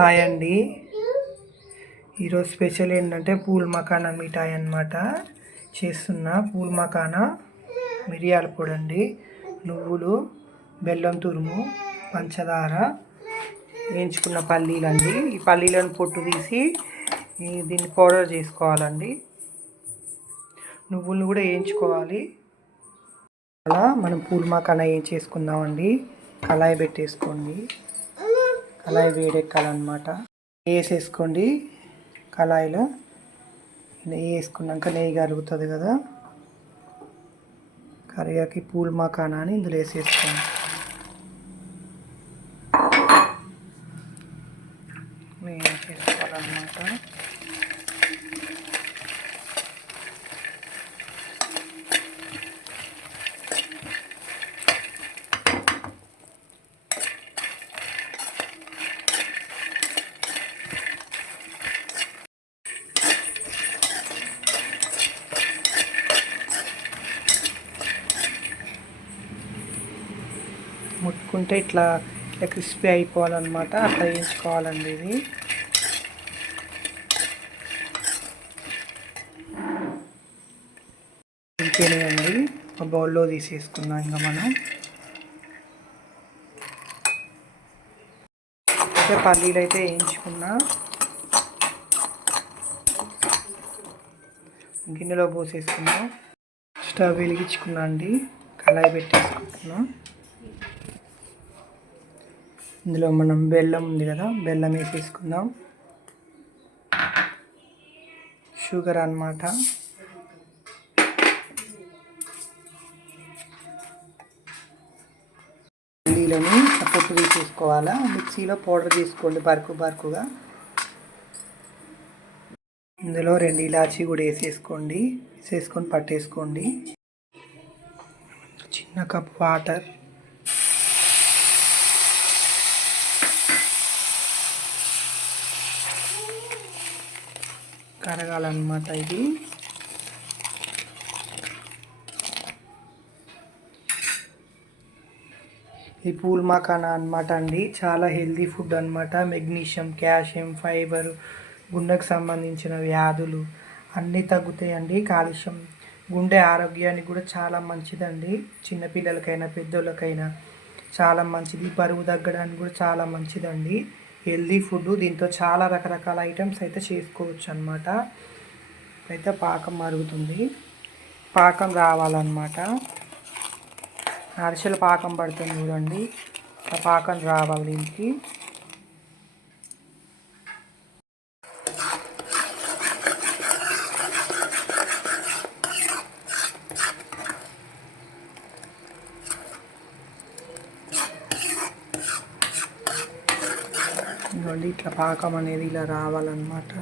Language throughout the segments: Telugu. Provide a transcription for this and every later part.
హాయ్ అండి ఈరోజు స్పెషల్ ఏంటంటే పూల్ మకానా మిఠాయి అన్నమాట. చేస్తున్న పూల్ మకానా మిరియాల పొడి అండి నువ్వులు బెల్లం తురుము పంచదార వేయించుకున్న పల్లీలు అండి ఈ పల్లీలను పొట్టు తీసి దీన్ని పౌడర్ చేసుకోవాలండి. నువ్వులను కూడా వేయించుకోవాలి. అలా మనం పూల్ మకానా ఏం చేసుకుందామండి? కళాయి పెట్టేసుకోండి. కళాయి వేడెక్కాలన్నమాట. వేసేసుకోండి కళాయిలో. నెయ్యి వేసుకున్నాక నెయ్యి కరుగుతుంది కదా. కరిగాకి పూల్ మకానా అని ఇందులో వేసేసుకోండి. వేసేసుకోవాలన్నమాట. వేయించుకుంటే ఇట్లా ఇట్లా క్రిస్పీ అయిపోవాలన్నమాట. అట్లా వేయించుకోవాలండి ఇది. ఇంకేనండి ఒక బౌల్లో తీసేసుకుందాం ఇంకా మనం. అయితే పల్లీలు అయితే వేయించుకున్నా. గిన్నెలో పోసేసుకున్నాం. స్టవ్ వెలిగించుకున్నా అండి. కళాయి పెట్టేసుకుంటున్నాం. ఇందులో మనం బెల్లం ఉంది కదా బెల్లం వేసేసుకుందాం. షుగర్ అన్నమాట. పల్లీలను పొట్టు తీసేసుకోవాలా మిక్సీలో పౌడర్ తీసుకోండి బరుకు బరుకుగా. ఇందులో రెండు ఇలాచీ కూడా వేసేసుకోండి వేసేసుకొని పట్టేసుకోండి. చిన్న కప్ వాటర్. కరగాలన్నమాట ఇది. ఈ పూల్ మకానా అనమాట అండి. చాలా హెల్తీ ఫుడ్ అనమాట మెగ్నీషియం క్యాల్షియం ఫైబర్ గుండెకు సంబంధించిన వ్యాధులు అన్నీ తగ్గుతాయండి. కాలుష్యం గుండె ఆరోగ్యానికి కూడా చాలా మంచిదండి. చిన్నపిల్లలకైనా పెద్దోళ్ళకైనా చాలా మంచిది. బరువు తగ్గడానికి కూడా చాలా మంచిదండి. హెల్దీ ఫుడ్ దీంతో చాలా రకరకాల ఐటమ్స్ అయితే చేసుకోవచ్చు అనమాట అయితే పాకం మరుగుతుంది. పాకం రావాలన్నమాట. అరిసెల పాకం పడుతుంది చూడండి ఆ పాకం రావాలి దీనికి. చూడండి ఇట్లా పాకం అనేది ఇలా రావాలన్నమాట.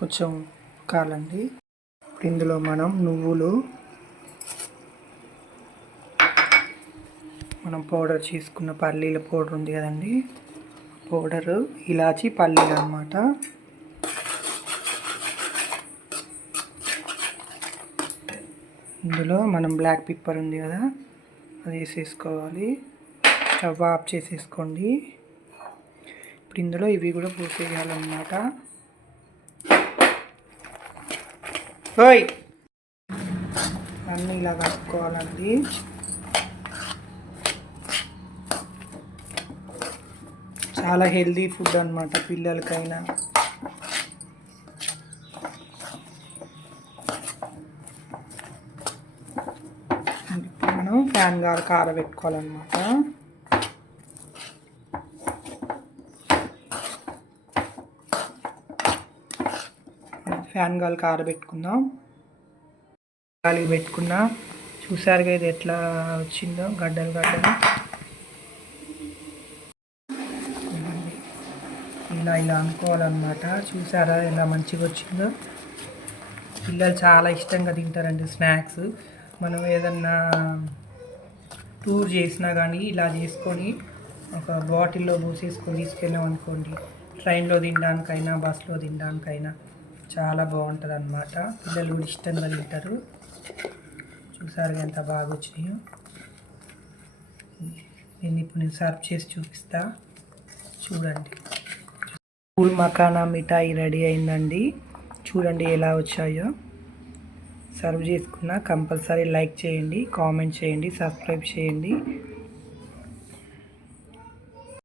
కొంచెం కాలండి. ఇందులో మనం నువ్వులు మనం పౌడర్ చేసుకున్న పల్లీల పౌడర్ ఉంది కదండి. పౌడరు ఇలాచి పల్లీలు అనమాట ఇందులో మనం బ్లాక్ పిప్పర్ ఉంది కదా అది వేసేసుకోవాలి. స్టవ్ ఆఫ్ చేసేసుకోండి. ఇప్పుడు ఇందులో ఇవి కూడా పోసేయాలన్నమాట. ఓయ్! అన్నీ ఇలా కలుపుకోవాలండి. చాలా హెల్దీ ఫుడ్ అనమాట పిల్లలకైనా. మనం ఫ్యాన్ గారు కార పెట్టుకోవాలన్నమాట. ఫ్యాన్ గాలి కార పెట్టుకుందాం. గాలి పెట్టుకున్నా. చూసారుగా ఇది ఎట్లా వచ్చిందో గడ్డలు గడ్డలు. ఇలా ఇలా అనుకోవాలన్నమాట. చూసారా ఎలా మంచిగా వచ్చిందో? పిల్లలు చాలా ఇష్టంగా తింటారండి స్నాక్స్. మనం ఏదన్నా టూర్ చేసినా కానీ ఇలా చేసుకొని ఒక బాటిల్లో పోసేసుకొని తీసుకెళ్ళాం అనుకోండి. ట్రైన్లో తినడానికైనా బస్సులో తినడానికైనా చాలా బాగుంటుంది అనమాట పిల్లలు కూడా ఇష్టంగా తింటారు. చూసారు ఎంత బాగా వచ్చినాయో. నేను ఇప్పుడు నేను సర్వ్ చేసి చూపిస్తా. చూడండి. కూల్ మకానా మిఠాయి రెడీ అయిందండి. చూడండి ఎలా వచ్చాయో. సర్వ్ చేసుకున్న కంపల్సరీ లైక్ చేయండి కామెంట్ చేయండి సబ్స్క్రైబ్ చేయండి.